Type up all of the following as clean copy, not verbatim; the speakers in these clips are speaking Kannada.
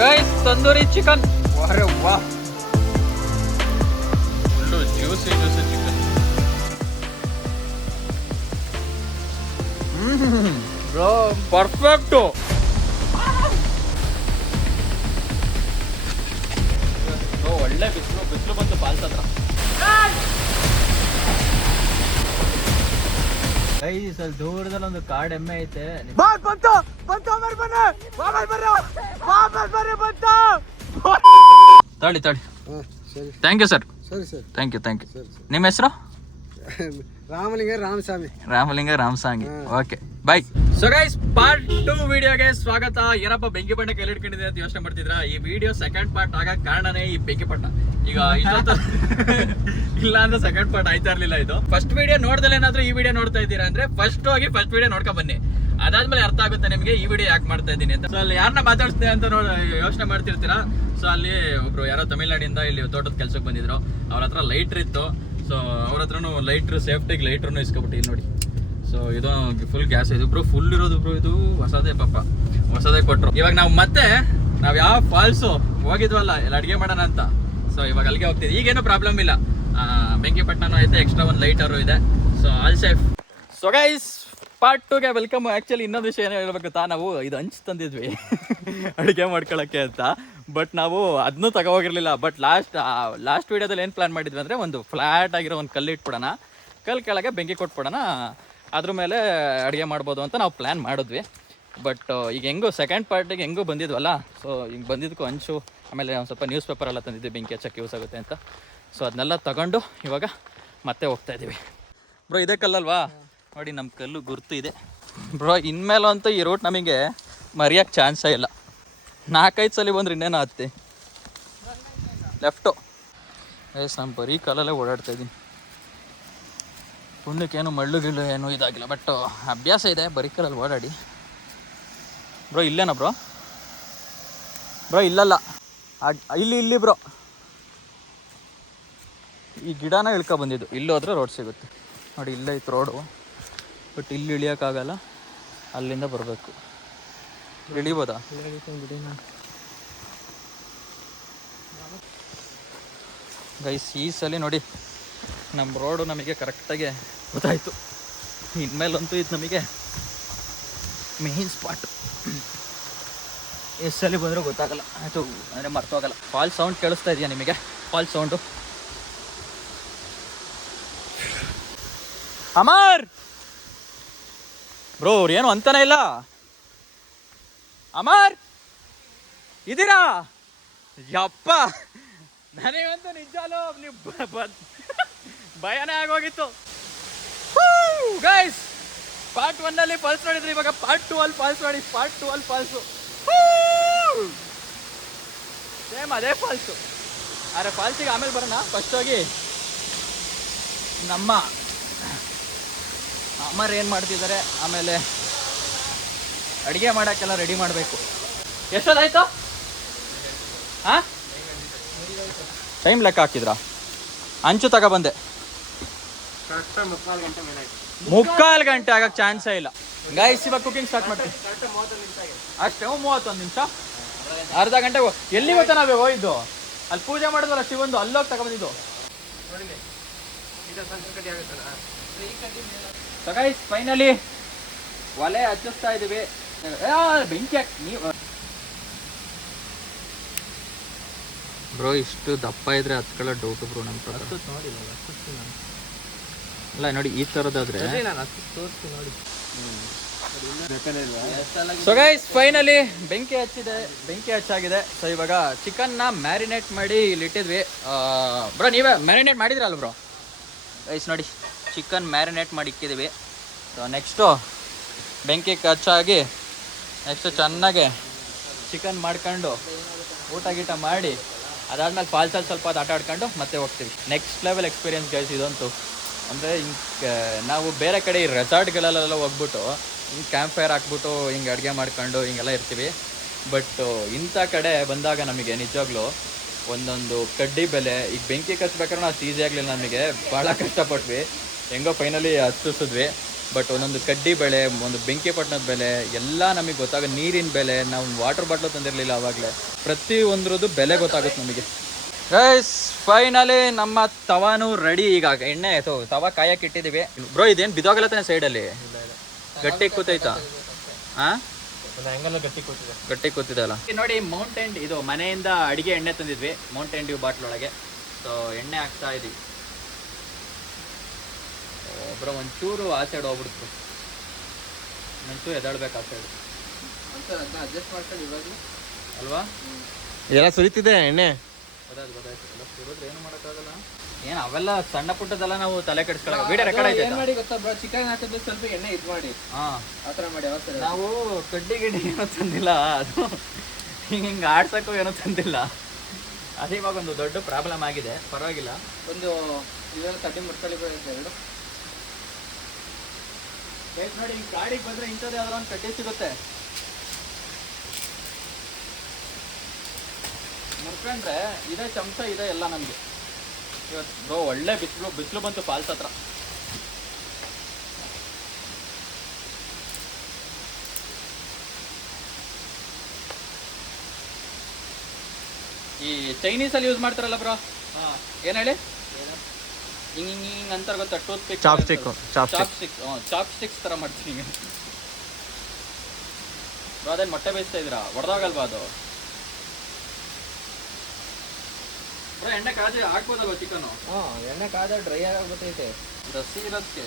ಗೈಸ್ ತಂದೂರಿ ಚಿಕನ್, ಅರೆ ವಾ, full juicy chicken. Bro perfect. ಒಳ್ಳೆ ಬಿಸಿಲು ಬಂತು ಫಾಲ್ಸ್ ಹತ್ರ. ಸ್ವಲ್ಪ ದೂರದಲ್ಲಿ ಒಂದು ಕಾಡು ಎಮ್ಮೆ ಐತೆ. ತಡಿ thank you sir. Thank you. ನಿಮ್ಮ ಹೆಸರು? Ramalinga Ramaswamy. Okay bye. So guys, part 2 ವಿಡಿಯೋಗೆ ಸ್ವಾಗತ. ಏನಪ್ಪ ಬೆಂಕಿ ಪಟ್ಟ ಕೈಲಿ ಹಿಡ್ಕೊಂಡಿದೆ ಅಂತ ಯೋಚನೆ ಮಾಡ್ತಿದ್ರ? ಈ ವಿಡಿಯೋ ಸೆಕೆಂಡ್ ಪಾರ್ಟ್ ಆಗಕ್ ಕಾರಣನೇ ಈ ಬೆಂಕಿ ಪಟ್ಟ. ಈಗ ಇಷ್ಟೊತ್ತು ಇಲ್ಲ ಅಂದ್ರೆ ಸೆಕೆಂಡ್ ಪಾರ್ಟ್ ಆಯ್ತಾ ಇರ್ಲಿಲ್ಲ. ಇದು ಫಸ್ಟ್ ವಿಡಿಯೋ ನೋಡ್ದಲ್ಲ ಏನಾದ್ರೂ ಈ ವಿಡಿಯೋ ನೋಡ್ತಾ ಇದ್ದೀರಾ ಅಂದ್ರೆ ಫಸ್ಟ್ ವಿಡಿಯೋ ನೋಡ್ಕೊಂಡ್ ಬನ್ನಿ. ಅದಾದ್ಮೇಲೆ ಅರ್ಥ ಆಗುತ್ತೆ ನಿಮಗೆ ಈ ವಿಡಿಯೋ ಯಾಕೆ ಮಾಡ್ತಾ ಇದ್ದೀನಿ ಅಂತ. ಸೊ ಅಲ್ಲಿ ಯಾರನ್ನ ಮಾತಾಡ್ಸ್ದೆ ಅಂತ ಯೋಚನೆ ಮಾಡ್ತಿರ್ತೀರಾ. ಸೊ ಅಲ್ಲಿ ಒಬ್ರು ಯಾರೋ ತಮಿಳ್ನಾಡಿಂದ ಇಲ್ಲಿ ತೋಟದ ಕೆಲ್ಸಕ್ಕೆ ಬಂದಿದ್ರು. ಅವ್ರ ಹತ್ರ ಲೈಟ್ರ್ ಇತ್ತು. ಸೊ ಅವ್ರ ಹತ್ರನು ಲೈಟ್ರ್, ಸೇಫ್ಟಿಗೆ ಲೈಟ್ರನ್ನು ಇಸ್ಕೊಬಿಟ್ಟು ಇಲ್ಲಿ ನೋಡಿ. ಸೊ ಇದು ಫುಲ್ ಗ್ಯಾಸ್ ಇದು ಬ್ರೋ, ಫುಲ್ ಇರೋದು ಬ್ರೋ. ಇದು ಹೊಸದೇ ಪಾಪ, ಹೊಸದೇ ಕೊಟ್ರು. ಇವಾಗ ನಾವ್ ಯಾವ ಫಾಲ್ಸು ಹೋಗಿದ್ವಲ್ಲ ಇಲ್ಲಿ ಅಡ್ಗೆ ಮಾಡೋಣ ಅಂತ. ಸೊ ಇವಾಗ ಅಲ್ಲಿಗೆ ಹೋಗ್ತಿದ್ವಿ. ಈಗೇನು ಪ್ರಾಬ್ಲಮ್ ಇಲ್ಲ. ಬೆಂಕಿ ಪಟ್ಟಣನೂ ಐತೆ, ಎಕ್ಸ್ಟ್ರಾ ಒಂದು ಲೈಟರು ಇದೆ. So all safe. So guys, part 2ಗೆ ವೆಲ್ಕಮ್. ಆ್ಯಕ್ಚುಲಿ ಇನ್ನೊಂದು ವಿಷಯ ಏನು ಹೇಳ್ಬೇಕು ಗೊತ್ತಾ, ನಾವು ಇದು ಹಂಚ್ ತಂದಿದ್ವಿ ಅಡುಗೆ ಮಾಡ್ಕೊಳ್ಳೋಕ್ಕೆ ಅಂತ. ಬಟ್ ನಾವು ಅದನ್ನೂ ತಗೋಗಿರಲಿಲ್ಲ. ಬಟ್ ಲಾಸ್ಟ್ ವೀಡಿಯೋದಲ್ಲಿ ಏನು ಪ್ಲ್ಯಾನ್ ಮಾಡಿದ್ವಿ ಅಂದರೆ, ಒಂದು ಫ್ಲ್ಯಾಟ್ ಆಗಿರೋ ಒಂದು ಕಲ್ಲು ಇಟ್ಬಿಡೋಣ, ಕಲ್ಲು ಕೆಳಗೆ ಬೆಂಕಿ ಕೊಟ್ಬಿಡೋಣ, ಅದ್ರ ಮೇಲೆ ಅಡುಗೆ ಮಾಡ್ಬೋದು ಅಂತ ನಾವು ಪ್ಲ್ಯಾನ್ ಮಾಡಿದ್ವಿ. ಬಟ್ ಈಗ ಹೆಂಗೂ ಸೆಕೆಂಡ್ ಪಾರ್ಟಿಗೆ ಹೆಂಗೂ ಬಂದಿದ್ವಲ್ಲ, ಸೊ ಹಿಂಗೆ ಬಂದಿದ್ದಕ್ಕೂ ಹಂಚು, ಆಮೇಲೆ ಒಂದು ಸ್ವಲ್ಪ ನ್ಯೂಸ್ ಪೇಪರ್ ಎಲ್ಲ ತಂದಿದ್ವಿ ಬೆಂಕಿ ಹಚ್ಚಕ್ಕೆ ಯೂಸ್ ಆಗುತ್ತೆ ಅಂತ. ಸೊ ಅದನ್ನೆಲ್ಲ ತಗೊಂಡು ಇವಾಗ ಮತ್ತೆ ಹೋಗ್ತಾ ಇದ್ದೀವಿ. ಬ್ರೋ ಇದೇ ಕಲ್ಲಲ್ವಾ ನೋಡಿ, ನಮ್ಮ ಕಲ್ಲು ಗುರುತು ಇದೆ ಬ್ರೋ. ಇನ್ಮೇಲಂತೂ ಈ ರೂಟ್ ನಮಗೆ ಮರೆಯೋಕ್ಕೆ ಚಾನ್ಸೇ ಇಲ್ಲ. 4-5 ಸಲ ಬಂದ್ರೆ ಇನ್ನೇನು ಆಗುತ್ತೆ. ಲೆಫ್ಟು ನಾನು ಬರೀ ಕಾಲಲ್ಲೇ ಓಡಾಡ್ತಾ ಇದ್ದೀನಿ. ಪುಣ್ಯಕ್ಕೇನು ಮಳ್ಳುಗಿಳ್ಳು ಏನೂ ಇದಾಗಿಲ್ಲ, ಬಟ್ ಅಭ್ಯಾಸ ಇದೆ ಬರೀ ಕಾಲಲ್ಲಿ ಓಡಾಡಿ. ಬ್ರೋ ಇಲ್ಲೇನಾ ಬ್ರೋ? ಇಲ್ಲಲ್ಲ, ಇಲ್ಲಿ ಬ್ರೋ. ಈ ಗಿಡನ ಇಳ್ಕೊ ಬಂದಿದ್ದು. ಇಲ್ಲಿ ಹೋದ್ರೆ ರೋಡ್ ಸಿಗುತ್ತೆ ನೋಡಿ. ಇಲ್ಲೇ ಇತ್ತು ರೋಡು, ಬಟ್ ಇಲ್ಲಿ ಇಳಿಯೋಕ್ಕಾಗಲ್ಲ, ಅಲ್ಲಿಂದ ಬರಬೇಕು. ಇಳಿಬೋದಾ? ಗೈಸ್ ಈ ಸಲ ನೋಡಿ ನಮ್ಮ ರೋಡು ನಮಗೆ ಕರೆಕ್ಟಾಗಿ ಗೊತ್ತಾಯಿತು. ಇನ್ಮೇಲಂತೂ ಇದು ನಮಗೆ ಮೇನ್ ಸ್ಪಾಟ್. ಎಷ್ಟು ಸಲ ಬಂದರೂ ಗೊತ್ತಾಗಲ್ಲ, ಆಯಿತು ಅಂದರೆ ಮರ್ತೋಗಲ್ಲ. ಫಾಲ್ಸ್ ಸೌಂಡ್ ಕೇಳಿಸ್ತಾ ಇದೆಯಾ ನಿಮಗೆ? Falls sound. ಅಮರ್ ಬ್ರೋ, ಅವ್ರು ಏನು ಅಂತಾನೆ ಇಲ್ಲ. ಅಮರ್ ಇದೀರಾ? ಯಪ್ಪ, ನನಗಂತೂ ನಿಜಾಲು ನೀವು ಭಯನೇ ಆಗೋಗಿತ್ತು. ಗೈಸ್, ಪಾರ್ಟ್ 1 ಫಾಲ್ಸ್ ನೋಡಿದ್ರಿ, ಇವಾಗ ಪಾರ್ಟ್ 2 ಫಾಲ್ಸ್ ನೋಡಿ. ಪಾರ್ಟ್ 2 ಫಾಲ್ಸು ಸೇಮ್ ಅದೇ ಫಾಲ್ಸು. ಆದರೆ ಫಾಲ್ಸಿಗೆ ಆಮೇಲೆ ಬರೋಣ. ಫಸ್ಟ್ ಹೋಗಿ ನಮ್ಮ ಅಮ್ಮರು ಏನು ಮಾಡ್ತಿದ್ದಾರೆ, ಆಮೇಲೆ ಅಡುಗೆ ಮಾಡೋಕ್ಕೆಲ್ಲ ರೆಡಿ ಮಾಡಬೇಕು. ಎಷ್ಟೊತ್ತಾಯ್ತು? ಹಾಂ, ಟೈಮ್ ಲೆಕ್ಕ ಹಾಕಿದ್ರಾ? ಹಂಚು ತಗೊಬಂದೆ. 3/4 ಗಂಟೆ ಆಗಕ್ಕೆ ಚಾನ್ಸೇ ಇಲ್ಲ. ಗೈಸ್ ಇವಾಗ ಕುಕಿಂಗ್ ಸ್ಟಾರ್ಟ್ ಮಾಡ್ತೀವಿ ಅಷ್ಟೇ. 31 ನಿಮಿಷ, ಅರ್ಧ ಗಂಟೆ. ಎಲ್ಲಿ ಗೊತ್ತಾ ನಾವೇ ಹೋಗಿದ್ದು? ಅಲ್ಲಿ ಪೂಜೆ ಮಾಡಿದ್ವಲ್ಲ ಶಿವಂದು, ಅಲ್ಲೋಗಿ ತಗೊಬಂದಿದ್ದು. ಸೊ ಗೈಸ್ ಫೈನಲಿ ಒಲೆ ಹಚ್ಚಿಸ್ತಾ ಇದೀವಿ. ಬೆಂಕಿ ಹಾಕಿ ನೀವು ಬ್ರೋ, ಇಷ್ಟು ದಪ್ಪ ಇದ್ರೆ ಹತ್ಕೊಳ್ಳೋ ಡೌಟು ಬ್ರೋ. ನಮ್ಮ ಪ್ರಕಾರ ಅಲ್ಲ ನೋಡಿ, ಈ ಥರದ್ದಾದ್ರೆ. ಸೊ ಗೈಸ್ ಫೈನಲಿ ಬೆಂಕಿ ಹಚ್ಚಾಗಿದೆ. ಸೊ ಇವಾಗ ಚಿಕನ್ನ ಮ್ಯಾರಿನೇಟ್ ಮಾಡಿ ಇಲ್ಲಿ ಇಟ್ಟಿದ್ವಿ. ಬ್ರೋ ನೀವೇ ಮ್ಯಾರಿನೇಟ್ ಮಾಡಿದ್ರಲ್ಲ ಬ್ರೋ? ಗೈಸ್ ನೋಡಿ, ಚಿಕನ್ ಮ್ಯಾರಿನೇಟ್ ಮಾಡಿ ಇಕ್ಕಿದ್ದೀವಿ. ಸೊ ನೆಕ್ಸ್ಟು ಬೆಂಕಿ ಹಚ್ಚಾಗಿ ನೆಕ್ಸ್ಟು ಚೆನ್ನಾಗೆ ಚಿಕನ್ ಮಾಡ್ಕೊಂಡು ಊಟ ಗೀಟ ಮಾಡಿ ಅದಾದ್ಮೇಲೆ ಫಾಲ್ಸಲ್ಲಿ ಸ್ವಲ್ಪ ಆಟ ಆಡ್ಕೊಂಡು ಮತ್ತೆ ಹೋಗ್ತೀವಿ. ನೆಕ್ಸ್ಟ್ ಲೆವೆಲ್ ಎಕ್ಸ್ಪೀರಿಯನ್ಸ್ ಗೈಸ್ ಇದಂತೂ. ಅಂದರೆ ಹಿಂಗೆ ನಾವು ಬೇರೆ ಕಡೆ ಈ ರೆಸಾರ್ಟ್ಗಳಲ್ಲೆಲ್ಲ ಹೋಗ್ಬಿಟ್ಟು ಹಿಂಗೆ ಕ್ಯಾಂಪ್ ಫೈರ್ ಹಾಕ್ಬಿಟ್ಟು ಹಿಂಗೆ ಅಡುಗೆ ಮಾಡ್ಕೊಂಡು ಹಿಂಗೆಲ್ಲ ಇರ್ತೀವಿ. ಬಟ್ ಇಂಥ ಕಡೆ ಬಂದಾಗ ನಮಗೆ ನಿಜವಾಗ್ಲೂ ಒಂದೊಂದು ಕಡ್ಡಿ ಬೆಲೆ. ಈಗ ಬೆಂಕಿ ಹಚ್ಬೇಕಾದ್ರೆ ಅಷ್ಟು ಈಸಿ ಆಗಲಿಲ್ಲ ನಮಗೆ, ಭಾಳ ಕಷ್ಟಪಟ್ವಿ. ಹೆಂಗೋ ಫೈನಲಿ ಹಚ್ಚಿಸಿದ್ವಿ. ಬಟ್ ಒಂದೊಂದು ಕಡ್ಡಿ ಬೆಲೆ, ಒಂದು ಬೆಂಕಿ ಪಟ್ಟಣದ ಬೆಲೆ ಎಲ್ಲ ನಮಗೆ ಗೊತ್ತಾಗುತ್ತೆ. ನೀರಿನ ಬೆಲೆ, ನಾವು ವಾಟರ್ ಬಾಟ್ಲು ತಂದಿರಲಿಲ್ಲ ಆವಾಗಲೇ. ಪ್ರತಿಯೊಂದ್ರದ್ದು ಬೆಲೆ ಗೊತ್ತಾಗುತ್ತೆ ನಮಗೆ. ಗೈಸ್ ಫೈನಲಿ ನಮ್ಮ ತವಾನು ರೆಡಿ. ಈಗ ಎಣ್ಣೆ ತವಾ ಕಾಯಕ್ಕೆ ಇಟ್ಟಿದ್ದೀವಿ. ಬ್ರೋ ಇದೇನು ಬಿದೋಗಲತ್ತಾನೆ ಸೈಡಲ್ಲಿ ಗಟ್ಟಿ ಕೂತೈತಾ? ಹಾಂ ಗಟ್ಟಿ ಕೂತಿದಲ್ಲ ನೋಡಿ. ಮೌಂಟೇನ್ ಇದು ಮನೆಯಿಂದ ಅಡಿಗೆ ಎಣ್ಣೆ ತಂದಿದ್ವಿ, ಮೌಂಟೇನ್ ಡ್ಯೂ ಬಾಟ್ಲ್ ಒಳಗೆ. ಸೊ ಎಣ್ಣೆ ಹಾಕ್ತಾ ಇದೀವಿ. ಬ್ರೋ ಒಂಚೂರು ಆ ಸೈಡ್ ಹೋಗ್ಬಿಡ್ತು, ಒಂಚೂರು ಎದಾಳ್ಬೇಕು ಆ ಸೈಡ್ ಅಡ್ಜಸ್ಟ್ ಮಾಡ್ಕೊಂಡು ಇವಾಗ ಅಲ್ವಾ. ಎಲ್ಲ ಸುರಿತಿದೆ ಎಣ್ಣೆ. ಗೊತ್ತಾಯ್ತು ಎಲ್ಲ ಸುರಿದ್ರೆ ಏನು ಮಾಡೋಕ್ಕಾಗಲ್ಲ. ಏನು ಅವೆಲ್ಲ ಸಣ್ಣ ಪುಟ್ಟದೆಲ್ಲ ನಾವು ತಲೆ ಕೆಡಿಸ್ಕೊಳ್ಳೋ. ವಿಡಿಯೋ ರೆಕಾರ್ಡ್ ಆಯ್ತು. ಏನು ಮಾಡಿ ಗೊತ್ತಾ ಬ್ರೋ, ಚಿಕನ್ ಹಾಕಿದ್ರೆ ಸ್ವಲ್ಪ ಎಣ್ಣೆ ಇದು ಮಾಡಿ ಆ ಥರ ಮಾಡಿ. ನಾವು ಕಡ್ಡಿ ಗಿಡ್ಡಿ ಏನೋ ತಂದಿಲ್ಲ, ಅದು ಹಿಂಗೆ ಆಡ್ಸಕ್ಕೂ ಏನೋ ತಂದಿಲ್ಲ. ಅದೇ ಇವಾಗ ಒಂದು ದೊಡ್ಡ ಪ್ರಾಬ್ಲಮ್ ಆಗಿದೆ. ಪರವಾಗಿಲ್ಲ, ಒಂದು ಇದೆಲ್ಲ ಕಡ್ಡಿ ಮುಟ್ಕೊಳ್ಳಿ ಎರಡು ನೋಡಿ. ಈ ಗಾಡಿಗೆ ಬಂದರೆ ಇಂಥದ್ದು ಯಾವ್ದಾರ ಒಂದು ಕಡ್ಡಿ ಸಿಗುತ್ತೆ, ಮುರ್ಕೊಂಡ್ರೆ ಇದೇ ಚಮಚ ಇದೆ ಎಲ್ಲ ನಮಗೆ. ಇವತ್ತು ಬ್ರೋ ಒಳ್ಳೆ ಬಿಸಿಲು ಬಂತು ಫಾಲ್ಸ್ ಹತ್ರ. ಈ ಚೈನೀಸಲ್ಲಿ ಯೂಸ್ ಮಾಡ್ತಾರಲ್ಲ ಬ್ರೋ, ಏನು ಹೇಳಿ, ಹಿಂಗೆ ಹಿಂಗೆ ಹಿಂಗೆ ಅಂತಾರೆ ಗೊತ್ತಾ, ಟೂತ್ ಪಿಕ್, ಚಾಪ್ ಸ್ಟಿಕ್ಸ್ ಥರ ಮಾಡ್ತೀನಿ ಬ್ರೋ. ಅದೇನು ಮೊಟ್ಟೆ ಬೇಯಿಸ್ತಾ ಇದ್ದೀರಾ? ಹೊಡೆದಾಗಲ್ವಾ ಅದು ಬ್ರೋ? ಎಣ್ಣೆ ಕಾದು ಹಾಕ್ಬೋದಲ್ವ ಚಿಕನ್ನು? ಎಣ್ಣೆ ಕಾದ ಡ್ರೈ ಆಗೋಗ್ಬಿಟ್ಟೈತೆ ರಸಿ ಇರೋದಕ್ಕೆ.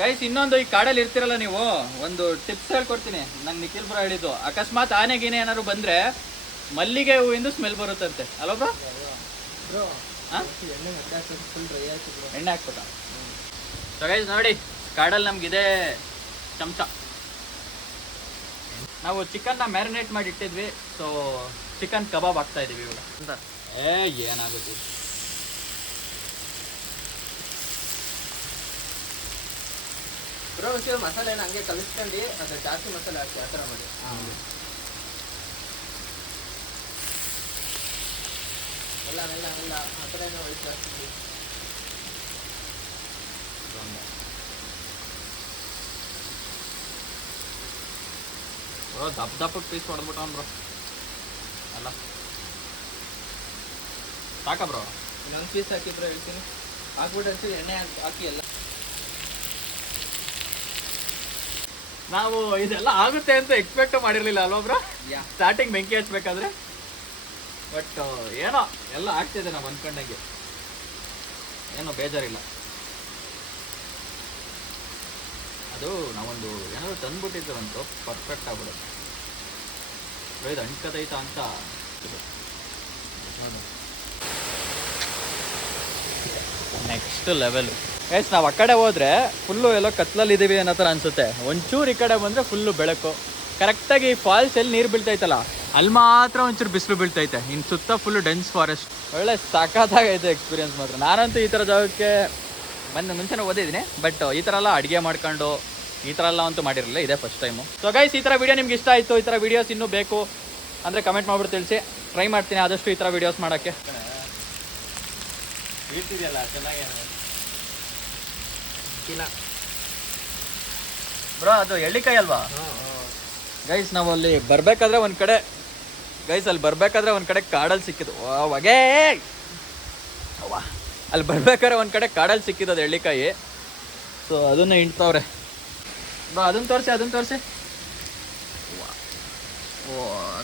ಗೈಸ್ ಇನ್ನೊಂದು, ಈ ಕಾಡಲ್ಲಿ ಇರ್ತಿರಲ್ಲ ನೀವು, ಒಂದು ಟಿಪ್ಸ್ ಹೇಳ್ಕೊಡ್ತೀನಿ. ನಂಗೆ ನಿಖಿಲ್ ಬ್ರೋ ಹೇಳಿದ್ದು, ಅಕಸ್ಮಾತ್ ಆನೆ ಗೀನೆ ಏನಾದ್ರು ಬಂದರೆ ಮಲ್ಲಿಗೆ ಹೂವಿಂದ ಸ್ಮೆಲ್ ಬರುತ್ತಂತೆ ಅಲ್ವ ಬ್ರೋ? ಎಣ್ಣೆ ಹಾಕ್ಬಿಟ್ಟ. ಸೊ ಗೈಸ್ ನೋಡಿ, ಕಾಡಲ್ಲಿ ನಮ್ಗಿದೆ ಚಮಚ. ನಾವು ಚಿಕನ್ನ ಮ್ಯಾರಿನೇಟ್ ಮಾಡಿ ಇಟ್ಟಿದ್ವಿ. ಸೊ ಚಿಕನ್ ಕಬಾಬ್ ಹಾಕ್ತಾ ಇದೀವಿ ಇವಾಗ. ಏನಾಗುತ್ತೆ ಬ್ರೋ, ಮಸಾಲೆ ಹಂಗೆ ಕಲಿಸ್ಕೊಂಡು ಅದ್ರ ಜಾಸ್ತಿ ಮಸಾಲೆ ಹಾಕಿ ಆ ಥರ ಮಾಡಿ. ಎಲ್ಲ ಆ ಥರ ಏನೋ ಒಳ್ಳೆ ಜಾಸ್ತಿ. ಬ್ರೋ ದಪ್ಪಕ್ಕೆ ಪೀಸ್ ಹೊಡೆದ್ಬಿಟ್ಟವನ್ ಬ್ರೋ. ಅಲ್ಲ ಸಾಕ ಬ್ರೋ? ಇನ್ನೊಂದು ಪೀಸ್ ಹಾಕಿಬ್ರೋ ಹೇಳ್ತೀನಿ. ಹಾಕ್ಬಿಟ್ಟು ಎಣ್ಣೆ ಹಾಕಿ ಎಲ್ಲ. ನಾವು ಇದೆಲ್ಲ ಆಗುತ್ತೆ ಅಂತ ಎಕ್ಸ್ಪೆಕ್ಟ್ ಮಾಡಿರಲಿಲ್ಲ ಅಲ್ವಾ ಬ್ರೋ? ಸ್ಟಾರ್ಟಿಂಗ್ ಬೆಂಕಿ ಹಚ್ಬೇಕಾದ್ರೆ. ಬಟ್ ಏನೋ ಎಲ್ಲ ಆಗ್ತಿದೆ ನಾವು ಅನ್ಕೊಂಡಂಗೆ, ಏನೋ ಬೇಜಾರಿಲ್ಲ. ಅದು ನಾವೊಂದು ಏನಾದ್ರು ತಂದ್ಬಿಟ್ಟಿದ್ದೀವಂತೂ ಪರ್ಫೆಕ್ಟ್ ಆಗ್ಬಿಡುತ್ತೆ. ಇದು ಅಂಟ್ಕದೈತಾ ಅಂತ ನೆಕ್ಸ್ಟ್ ಲೆವೆಲ್. ಗೈಸ್ ನಾವು ಆ ಕಡೆ ಹೋದ್ರೆ ಫುಲ್ಲು ಎಲ್ಲೋ ಕತ್ಲಲ್ಲಿ ಇದ್ದೀವಿ ಅನ್ನೋ ಥರ ಅನಿಸುತ್ತೆ. ಒಂಚೂರು ಈ ಕಡೆ ಬಂದರೆ ಫುಲ್ಲು ಬೆಳಕು. ಕರೆಕ್ಟಾಗಿ ಫಾಲ್ಸ್ ಎಲ್ಲಿ ನೀರು ಬೀಳ್ತೈತಲ್ಲ ಅಲ್ಲಿ ಮಾತ್ರ ಒಂಚೂರು ಬಿಸಿಲು ಬೀಳ್ತೈತೆ. ಇನ್ನು ಸುತ್ತ ಫುಲ್ಲು ಡೆನ್ಸ್ ಫಾರೆಸ್ಟ್. ಒಳ್ಳೆ ಸಖತ್ತಾಗೈತೆ ಎಕ್ಸ್ಪೀರಿಯನ್ಸ್ ಮಾತ್ರ. ನಾನಂತೂ ಈ ಥರ ಜಾಗಕ್ಕೆ ಮುಂಚೆನೇ ಓದಿದ್ದೀನಿ, ಬಟ್ ಈ ಥರ ಎಲ್ಲ ಅಡುಗೆ ಮಾಡ್ಕೊಂಡು ಈ ಥರ ಎಲ್ಲ ಅಂತೂ ಮಾಡಿರಲಿಲ್ಲ, ಇದೇ ಫಸ್ಟ್ ಟೈಮು. ಸೊ ಗೈಸ್ ಈ ಥರ ವೀಡಿಯೋ ನಿಮ್ಗೆ ಇಷ್ಟ ಆಯಿತು, ಈ ಥರ ವೀಡಿಯೋಸ್ ಇನ್ನೂ ಬೇಕು ಅಂದರೆ ಕಮೆಂಟ್ ಮಾಡ್ಬಿಟ್ಟು ತಿಳಿಸಿ. ಟ್ರೈ ಮಾಡ್ತೀನಿ ಆದಷ್ಟು ಈ ಥರ ವೀಡಿಯೋಸ್ ಮಾಡೋಕ್ಕೆ. ಇರ್ತಿದೆಯಲ್ಲ ಚೆನ್ನಾಗಿ ಬ್ರೋ, ಅದು ಎಳ್ಳಿಕಾಯಿ ಅಲ್ವಾ ಗೈಸ್? ನಾವು ಅಲ್ಲಿ ಬರಬೇಕಾದ್ರೆ ಒಂದು ಕಡೆ ಕಾಡಲ್ಲಿ ಸಿಕ್ಕಿದ್ದು. ಹೊಗೆ ಅಲ್ಲಿ ಬರ್ಬೇಕಾದ್ರೆ ಒಂದು ಕಡೆ ಕಾಡಲ್ಲಿ ಸಿಕ್ಕಿದ್ದು ಅದು ಎಳ್ಳಿಕಾಯಿ. ಸೊ ಅದನ್ನು ಹಿಂಡ್ತವ್ರೆ ಬ್ರೋ. ಅದನ್ನು ತೋರಿಸಿ. ಓ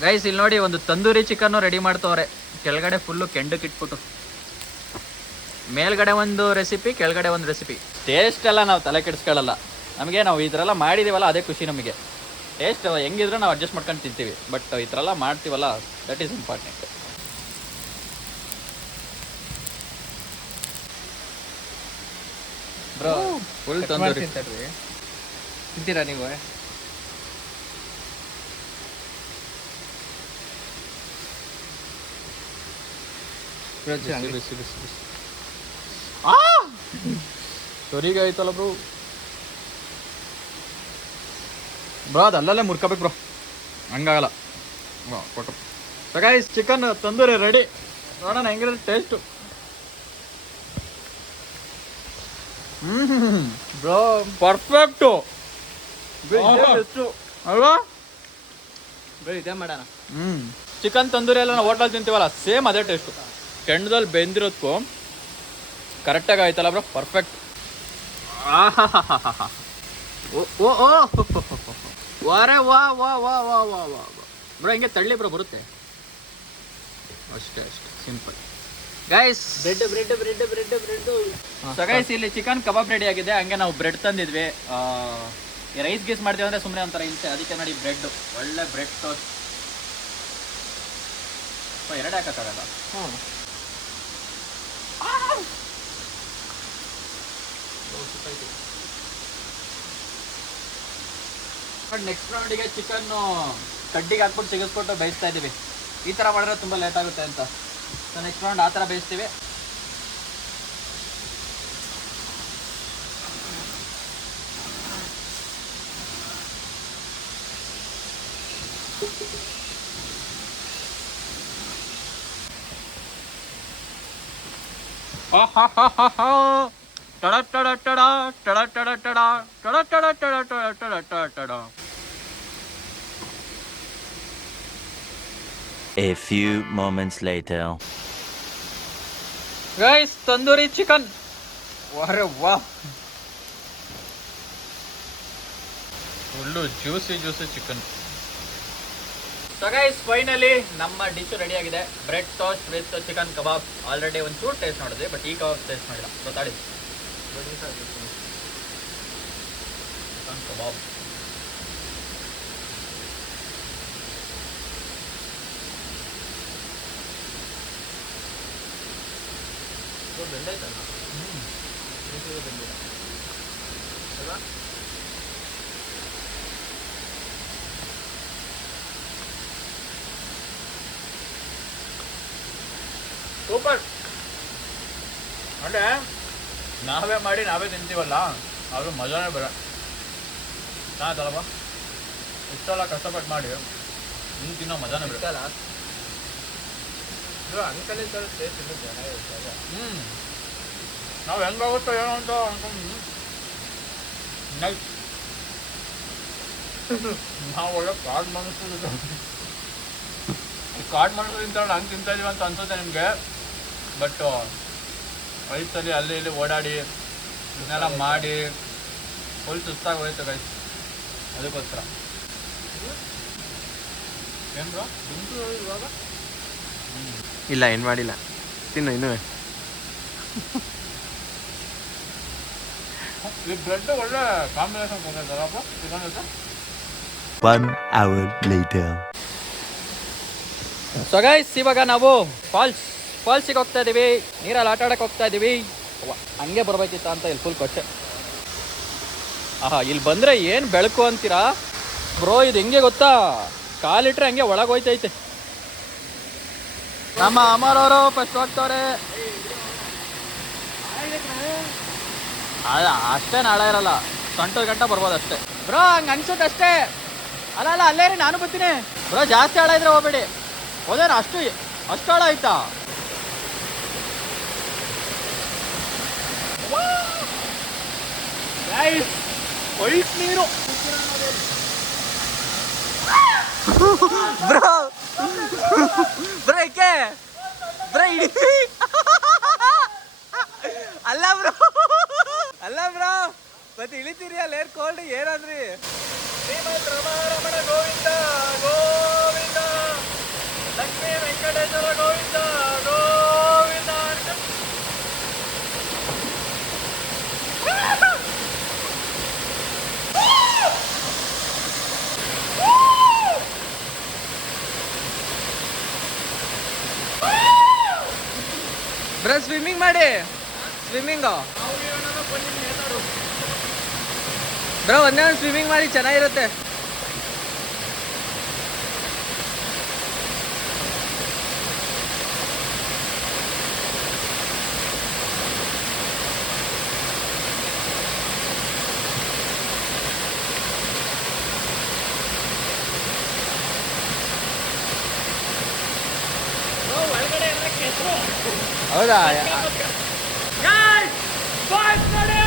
ಗೈಸ್ ಇಲ್ಲಿ ನೋಡಿ, ಒಂದು ತಂದೂರಿ ಚಿಕನ್ನು ರೆಡಿ ಮಾಡ್ತವ್ರೆ. ಕೆಳಗಡೆ ಫುಲ್ಲು ಕೆಂಡಕ್ಕೆ ಇಟ್ಬಿಟ್ಟು, ಮೇಲ್ಗಡೆ ಒಂದು ರೆಸಿಪಿ, ಕೆಳಗಡೆ ಒಂದು ರೆಸಿಪಿ. ಟೇಸ್ಟ್ ಎಲ್ಲ ನಾವು ತಲೆ ಕೆಡಿಸ್ಕೊಳ್ಳಲ್ಲ. ನಮಗೆ ನಾವು ಈ ಥರ ಎಲ್ಲ ಮಾಡಿದ್ದೀವಲ್ಲ ಅದೇ ಖುಷಿ ನಮಗೆ. ಟೇಸ್ಟ್ ಹೆಂಗಿದ್ರು ನಾವು ಅಡ್ಜಸ್ಟ್ ಮಾಡ್ಕೊಂಡು ತಿಂತೀವಿ, ಬಟ್ ಈ ಥರ ಎಲ್ಲ ಮಾಡ್ತೀವಲ್ಲ that is important. Bro full tandoori ತಿಂತೀರಾ ನೀವು? ಬಿಸಿ ಸೊರಿಗೆ ಆಯ್ತಲ್ಲ ಬ್ರೋ. ಅದು ಅಲ್ಲಲ್ಲೇ ಮುರ್ಕೋಬೇಕು ಬ್ರೋ, ಹಂಗಾಗಲ್ಲ. ಕೊಟ್ಟು so guys chicken tandoori ready. ನೋಡೋಣ ಹೆಂಗಿರುತ್ತೆ ಟೇಸ್ಟು. ಬ್ರೋ ಪರ್ಫೆಕ್ಟು ಅಲ್ವಾ? ಇದೇ ಮಾಡೋಣ. ಚಿಕನ್ ತಂದೂರಿ ಎಲ್ಲ ನಾವು ಹೋಟ್ಲಲ್ಲಿ ತಿಂತೀವಲ್ಲ, ಸೇಮ್ ಅದೇ ಟೇಸ್ಟು. ಕೆಂಡದಲ್ಲಿ ಬೆಂದಿರೋದಕ್ಕೂ ಕರೆಕ್ಟಾಗಿ ಆಯ್ತಲ್ಲ ಬ್ರೋ, ಪರ್ಫೆಕ್ಟ್. ಓ ವಾರೆ ವಾ ವಾ ವಾ ವಾ ವಾ ವಾ ಬ್ರೋ, ಹಿಂಗೆ ತಳ್ಳಿ ಬ್ರೋ, ಬರುತ್ತೆ ಅಷ್ಟೇ simple. Guys bread so guys, ಇಲ್ಲಿ ಚಿಕನ್ ಕಬಾಬ್ ರೆಡಿ ಆಗಿದೆ. ಹಂಗೆ ನಾವು ಬ್ರೆಡ್ ತಂದಿದ್ವಿ. ರೈಸ್ ಗೀಸ್ ಮಾಡ್ತೀವಿ ಅಂದರೆ ಸುಮ್ಮನೆ ಒಂಥರ ಹಿಂಸೆ, ಅದಕ್ಕೆ ನೋಡಿ ಬ್ರೆಡ್, ಒಳ್ಳೆ ಬ್ರೆಡ್ ಟೋಸ್ಟ್. ಎರಡು ಹಾಕೋಕ್ಕಾಗಲ್ಲ. ನೆಕ್ಸ್ಟ್ ರೌಂಡಿಗೆ ಚಿಕನ್ನು ಕಡ್ಡಿಗೆ ಹಾಕ್ಬಿಟ್ಟು ಸಿಗಿಸ್ಬಿಟ್ಟು ಬೇಯಿಸ್ತಾ ಇದ್ದೀವಿ. ಈ ಥರ ಮಾಡಿದ್ರೆ ತುಂಬ ಲೇಟ್ ಆಗುತ್ತೆ ಅಂತ. ಸೊ ನೆಕ್ಸ್ಟ್ ರೌಂಡ್ ಆ ಥರ ಬೇಯಿಸ್ತೀವಿ. A few moments later. Guys, tandoori chicken, ವಾರೆ ವಾ, full juicy chicken. So guys, finally ನಮ್ಮ ಡಿಶ್ ರೆಡಿ ಆಗಿದೆ. Bread toast with chicken kebab. Already ಒಂಚೂರು ಟೇಸ್ಟ್ ಮಾಡಿದ್ವಿ, ಬಟ್ ಈ ಕಬಾಬ್ ಟೇಸ್ಟ್ ಮಾಡಿಲ್ಲ. ಗೊತ್ತಾಡಿ ಚಿಕನ್ ಕಬಾಬ್. ಸೂಪರ್. ಅಂದರೆ ನಾವೇ ಮಾಡಿ ನಾವೇ ತಿಂತೀವಲ್ಲ, ಅದು ಮಜಾನೇ ಬರ. ಚೆನ್ನಾಗಲ್ಲಪ್ಪ, ಇಷ್ಟೆಲ್ಲ ಕಷ್ಟಪಟ್ಟು ಮಾಡಿ ನೀವು ತಿನ್ನೋ ಮಜಾನೇ ಬರಲ್ಲ. ಅಂಕಲ್ ಟೇಸ್ಟ್ ಇನ್ನೂ ಚೆನ್ನಾಗಿರ್ತದೆ. ನಾವು ಹೆಂಗಾಗುತ್ತೋ ಏನೋ ಅಂತ ಅನ್ಕೊಂಡು ನಾವು ಒಳ್ಳೆ ಕಾರ್ಡ್ ಮನಸ್ಸು ತಿಂತಾಳೆ ಹಂಗೆ ತಿಂತಾ ಇದೀವಿ ಅಂತ ಅನ್ಸುತ್ತೆ ನಿಮಗೆ. ಬಟ್ ವಯಸ್ಸಲ್ಲಿ ಅಲ್ಲಿ ಇಲ್ಲಿ ಓಡಾಡಿ ಇದನ್ನೆಲ್ಲ ಮಾಡಿ ಫುಲ್ ಸುಸ್ತಾಗಿ ಹೋಯ್ತು ಗೈಸ್. ಅದಕ್ಕೋಸ್ಕರ ಏನು ಬ್ರೋ ಇವಾಗ ಇಲ್ಲ, ಏನು ಮಾಡಿಲ್ಲ, ತಿನ್ನು ಇನ್ನೂ. ಈ ಬ್ರೆಡ್ ಒಳ್ಳೆ ಕಾಂಬಿನೇಷನ್ ಕೊಟ್ಟಿದ್ದಾರಪ್ಪ ಚಿಕನ್ ಜೊತೆ. 1 hour later. ಸೊ ಗೈಸ್, ಇವಾಗ ನಾವು ಫಾಲ್ಸಿಗೆ ಹೋಗ್ತಾ ಇದೀವಿ. ನೀರಲ್ಲಿ ಆಟ ಆಡಕ್ಕೆ ಹೋಗ್ತಾ ಇದೀವಿ. ಹಂಗೆ ಬರ್ಬೇಕಿತ್ತ ಅಂತ ಇಲ್ಲಿ ಫುಲ್ ಕೊಟ್ಟೆ. ಇಲ್ಲಿ ಬಂದರೆ ಏನು ಬೆಳಕು ಅಂತೀರಾ ಬ್ರೋ? ಇದು ಹೆಂಗೆ ಗೊತ್ತಾ, ಕಾಲಿಟ್ರೆ ಹಂಗೆ ಒಳಗೆ ಹೋಯ್ತೈತೆ. ನಮ್ಮ ಅಮರವರು ಫಸ್ಟ್ ಹೋಗ್ತವ್ರೆ. ಅಷ್ಟೇ ನಾಳೆ ಇರಲ್ಲ, ಗಂಟೆ ಬರ್ಬೋದು ಅಷ್ಟೇ ಬ್ರೋ. ಹಂಗೆ ಅನ್ಸುತ್ತೆ ಅಷ್ಟೇ. ಅಲ್ಲ ಅಲ್ಲೇ ರೀ, ನಾನು ಬರ್ತೀನಿ ಬ್ರೋ. ಜಾಸ್ತಿ ಆಳ ಇದ್ರೆ ಹೋಗ್ಬೇಡಿ. ಹೋದೇನ ಅಷ್ಟು ಆಳ ಆಯ್ತಾ? ವೈಟ್ ನೀರು ಬ್ರೋ ಏಕೆ ಬ್ರೋ ಇಡಿ ಅಲ್ಲ ಬ್ರೋ ಮತ್ತೆ ಇಳಿತೀರಿ ಅಲ್ಲಿ ಏರ್ಕೊಂಡು ಏನಂದ್ರಿ? ಶ್ರೀಮದ್ ರಮಣ ಗೋವಿಂದ ಗೋವಿಂದ, ಲಕ್ಷ್ಮೀ ವೆಂಕಟೇಶ್ವರ ಗೋವಿಂದ ಗೋವಿಂದ. ಬ್ರೋ ಸ್ವಿಮ್ಮಿಂಗ್ ಮಾಡಿ, ಸ್ವಿಮ್ಮಿಂಗು ಬ್ರೋ. ಒಂದೇ ಒಂದು ಸ್ವಿಮ್ಮಿಂಗ್ ಮಾಡಿ, ಚೆನ್ನಾಗಿರುತ್ತೆ. ಹೌದಾ? ನೋಡಿ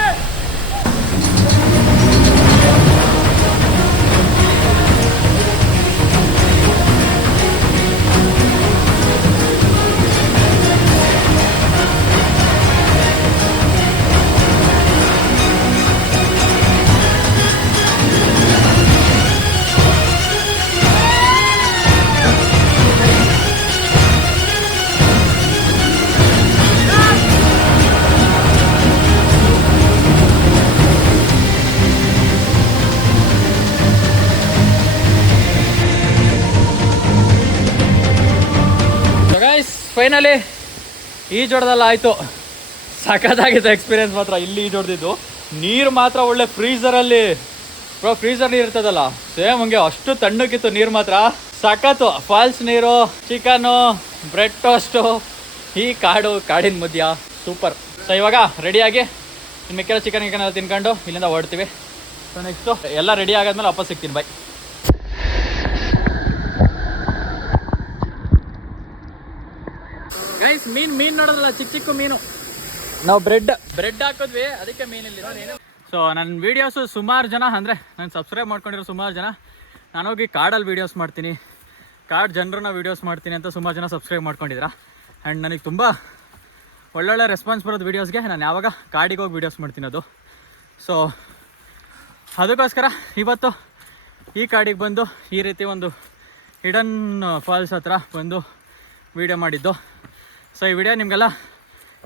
ಫೈನಲಿ ಈಜೊಡ್ದಲ್ಲ ಆಯಿತು. ಸಖತ್ತಾಗಿತ್ತು ಎಕ್ಸ್ಪೀರಿಯನ್ಸ್ ಮಾತ್ರ. ಇಲ್ಲಿ ಈಜೊಡ್ದಿದ್ದು ನೀರು ಮಾತ್ರ ಒಳ್ಳೆ ಫ್ರೀಝರಲ್ಲಿ ಬ್ರೋ, ಫ್ರೀಝರ್ ನೀರು ಇರ್ತದಲ್ಲ ಸೇಮ್ ಹಂಗೆ ಅಷ್ಟು ತಣ್ಣಕ್ಕಿತ್ತು ನೀರು ಮಾತ್ರ. ಸಖತ್ತು ಫಾಲ್ಸ್ ನೀರು, ಚಿಕನ್ನು, ಬ್ರೆಡ್ ಟೋಸ್ಟು, ಈ ಕಾಡಿನ ಮಧ್ಯ ಸೂಪರ್. ಸೊ ಇವಾಗ ರೆಡಿಯಾಗಿ ಇನ್ನು ಮಿಕ್ಕೆಲ್ಲ ಚಿಕನ್ ಎಲ್ಲ ತಿನ್ಕೊಂಡು ಇಲ್ಲಿಂದ ಹೊರಡ್ತೀವಿ. ಸೊ ನೆಕ್ಸ್ಟು ಎಲ್ಲ ರೆಡಿ ಆಗಾದ್ಮೇಲೆ ವಾಪಸ್ ಸಿಗ್ತೀನಿ. ಬೈ. ಗೈಸ್ ಮೀನು ನೋಡೋದಲ್ಲ, ಚಿಕ್ಕ ಚಿಕ್ಕ ಮೀನು. ನಾವು ಬ್ರೆಡ್ ಹಾಕಿದ್ವಿ, ಅದಕ್ಕೆ ಮೀನಿಲ್ಲ. ಸೊ ನನ್ನ ವೀಡಿಯೋಸು ಸುಮಾರು ಜನ ಅಂದರೆ ನಾನು ಸಬ್ಸ್ಕ್ರೈಬ್ ಮಾಡ್ಕೊಂಡಿರೋ ಸುಮಾರು ಜನ ನಾನೋಗಿ ಕಾಡಲ್ಲಿ ವೀಡಿಯೋಸ್ ಮಾಡ್ತೀನಿ, ಕಾಡು ಜನರನ್ನ ವೀಡಿಯೋಸ್ ಮಾಡ್ತೀನಿ ಅಂತ ಸುಮಾರು ಜನ ಸಬ್ಸ್ಕ್ರೈಬ್ ಮಾಡ್ಕೊಂಡಿದ್ದೀರಾ. ಆ್ಯಂಡ್ ನನಗೆ ತುಂಬ ಒಳ್ಳೊಳ್ಳೆ ರೆಸ್ಪಾನ್ಸ್ ಬರೋದು ವೀಡಿಯೋಸ್ಗೆ. ನಾನು ಯಾವಾಗ ಕಾಡಿಗೆ ಹೋಗಿ ವೀಡಿಯೋಸ್ ಮಾಡ್ತೀನಿ ಅದು. ಸೊ ಅದಕ್ಕೋಸ್ಕರ ಇವತ್ತು ಈ ಕಾಡಿಗೆ ಬಂದು ಈ ರೀತಿ ಒಂದು ಹಿಡನ್ ಫಾಲ್ಸ್ ಹತ್ರ ಬಂದು ವೀಡಿಯೋ ಮಾಡಿದ್ದು. ಸೊ ಈ ವಿಡಿಯೋ ನಿಮಗೆಲ್ಲ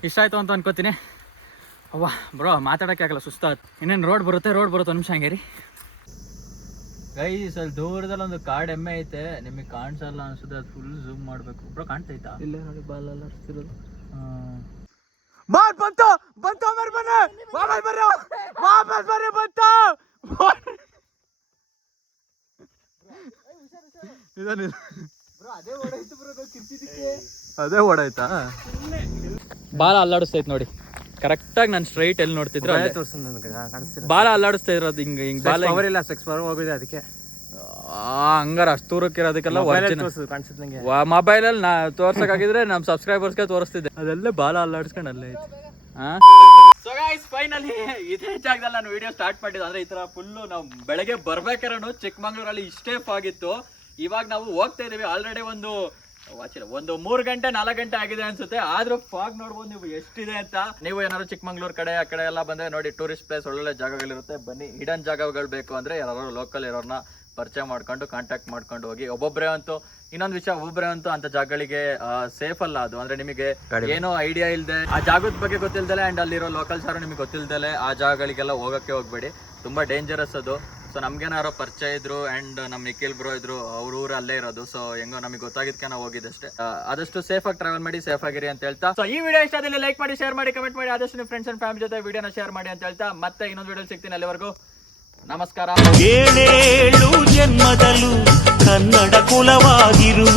ಇಷ್ಟ ಆಯಿತು ಅಂತ ಅನ್ಕೋತೀನಿ. ಅವ್ವ ಬ್ರೋ ಮಾತಾಡೋಕ್ಕೆ ಆಗಲ್ಲ, ಸುಸ್ತಾಯ್ತು. ಇನ್ನೇನು ರೋಡ್ ಬರುತ್ತೆ ಒಂದು ನಿಮಿಷ ಹಂಗೆ ರೀ. ಗೈಸ್ ಅಲ್ಲಿ ದೂರದಲ್ಲಿ ಒಂದು ಕಾಡು ಎಮ್ಮೆ ಐತೆ, ನಿಮಗೆ ಕಾಣಿಸಲ್ಲ ಅನ್ಸುತ್ತೆ, ಅದು ಫುಲ್ ಝೂಮ್ ಮಾಡಬೇಕು. ಬ್ರೋ ಕಾಣ್ತೈತಾ? ಇಲ್ಲ ನೋಡಿ, ಬಾಲೆಲ್ಲ ಅರ್ಸ್ತಿರೋದು. ಬಂತು ವಾಪಸ್ ಬರ್ರಿ ಬಂತು. ಅದೇ ಓಡಾಯ್ತಾ? ಬಾಲ ಅಲ್ಲಾಡಿಸ್ತೈತ್ ನೋಡಿ ಕರೆಕ್ಟಾಗಿ. ನಾನು ಸ್ಟ್ರೈಟ್ ಎಲ್ಲಿ ನೋಡ್ತಿದ್ರು ಬಾಲ ಅಲ್ಲಾಡಿಸ್ತಾ ಇರೋದು ಹಿಂಗೆ ಬಾಲ ಹೋಗಿದೆ ಅದಕ್ಕೆ. ಹಂಗಾರ ಅಷ್ಟು ದೂರಕ್ಕೆ ಇರೋದಕ್ಕೆಲ್ಲ ಮೊಬೈಲಲ್ಲಿ ನಾ ತೋರ್ಸಕ್ಕಾಗಿದ್ರೆ ನಮ್ಮ ಸಬ್ಸ್ಕ್ರೈಬರ್ಸ್ಗೆ ತೋರಿಸ್ತಿದ್ದೆ. ಅದೆಲ್ಲ ಬಾಲ ಅಲ್ಲಾಡಿಸ್ಕೊಂಡು ಅಲ್ಲೇ ಐತೆ. ಸೊ ಗೈಸ್ ಫೈನಲಿ ಇದೇ ಜಾಗದಲ್ಲಿ ನಾನು ವಿಡಿಯೋ ಸ್ಟಾರ್ಟ್ ಮಾಡಿದ್ದು. ಅಂದ್ರೆ ಈ ತರ ಫುಲ್ಲು ನಾವು ಬೆಳಗ್ಗೆ ಬರ್ಬೇಕಾದ್ರೂ ಚಿಕ್ಕಮಂಗ್ಳೂರಲ್ಲಿ ಇಷ್ಟೇ ಫಾಗಿತ್ತು. ಇವಾಗ ನಾವು ಹೋಗ್ತಾ ಇದೀವಿ. ಆಲ್ರೆಡಿ ಒಂದು 3 ಗಂಟೆ 4 ಗಂಟೆ ಆಗಿದೆ ಅನ್ಸುತ್ತೆ. ಆದ್ರೂ ಫಾಗ್ ನೋಡ್ಬೋದು ನೀವು ಎಷ್ಟಿದೆ ಅಂತ. ನೀವು ಏನಾದ್ರು ಚಿಕ್ಕಮಂಗ್ಳೂರ್ ಕಡೆ ಆ ಕಡೆ ಎಲ್ಲ ಬಂದ್ರೆ ನೋಡಿ, ಟೂರಿಸ್ಟ್ ಪ್ಲೇಸ್ ಒಳ್ಳೊಳ್ಳೆ ಜಾಗಗಳಿರುತ್ತೆ. ಬನ್ನಿ, ಹಿಡನ್ ಜಾಗಗಳು ಬೇಕು ಅಂದ್ರೆ ಯಾರು ಲೋಕಲ್ ಇರೋರ್ನ ಪರಿಚಯ ಮಾಡ್ಕೊಂಡು ಕಾಂಟ್ಯಾಕ್ಟ್ ಮಾಡ್ಕೊಂಡು ಹೋಗಿ. ಒಬ್ಬೊಬ್ಬರೇ ಅಂತೂ ಇನ್ನೊಂದು ವಿಷಯ, ಒಬ್ಬೊಬ್ಬರೇ ಅಂತೂ ಅಂತ ಜಾಗಗಳಿಗೆ ಸೇಫ್ ಅಲ್ಲ ಅದು. ಅಂದ್ರೆ ನಿಮಗೆ ಏನೋ ಐಡಿಯಾ ಇಲ್ಲದೆ, ಆ ಜಾಗದ ಬಗ್ಗೆ ಗೊತ್ತಿಲ್ದಲೆ ಅಂಡ್ ಅಲ್ಲಿರೋ ಲೋಕಲ್ಸ್ ಯಾರು ನಿಮಗೆ ಗೊತ್ತಿಲ್ದಲೆ ಆ ಜಾಗಗಳಿಗೆಲ್ಲ ಹೋಗಕ್ಕೆ ಹೋಗ್ಬೇಡಿ. ತುಂಬಾ ಡೇಂಜರಸ್ ಅದು. ಸೊ ನಮ್ಗೇನಾರೋ ಪರಿಚಯ ಇದ್ರು ಅಂಡ್ ನಮ್ಮ ನಿಖಿಲ್ ಬ್ರೋ ಇದ್ರು, ಅವ್ರ ಊರು ಅಲ್ಲೇ ಇರೋದು. ಸೊ ಹೆಂಗೋ ನಮಗೆ ಗೊತ್ತಾಗಿದ್ಕೆ ನಾವು ಹೋಗಿದ್ದಷ್ಟೇ. ಆದಷ್ಟು ಸೇಫ್ ಆಗಿ ಟ್ರಾವೆಲ್ ಮಾಡಿ, ಸೇಫ್ ಆಗಿರಿ ಅಂತ ಹೇಳ್ತಾ, ಸೊ ಈ ವಿಡಿಯೋ ಇಷ್ಟ ಆದಲ್ಲಿ ಲೈಕ್ ಮಾಡಿ, ಶೇರ್ ಮಾಡಿ, ಕಮೆಂಟ್ ಮಾಡಿ. ಆದಷ್ಟು ನಿಮ್ಮ ಫ್ರೆಂಡ್ಸ್ ಅಂಡ್ ಫ್ಯಾಮಿಲಿ ಜೊತೆ ವಿಡಿಯೋನ ಶೇರ್ ಮಾಡಿ ಅಂತ ಹೇಳ್ತಾ ಮತ್ತೆ ಇನ್ನೊಂದು ವಿಡಿಯೋ ಸಿಗ್ತೀನಿ. ಅಲ್ಲಿವರೆಗೂ ನಮಸ್ಕಾರ. 7 ಜನ್ಮದಲ್ಲೂ ಕನ್ನಡ ಕುಲವಾಗಿರುವೆ.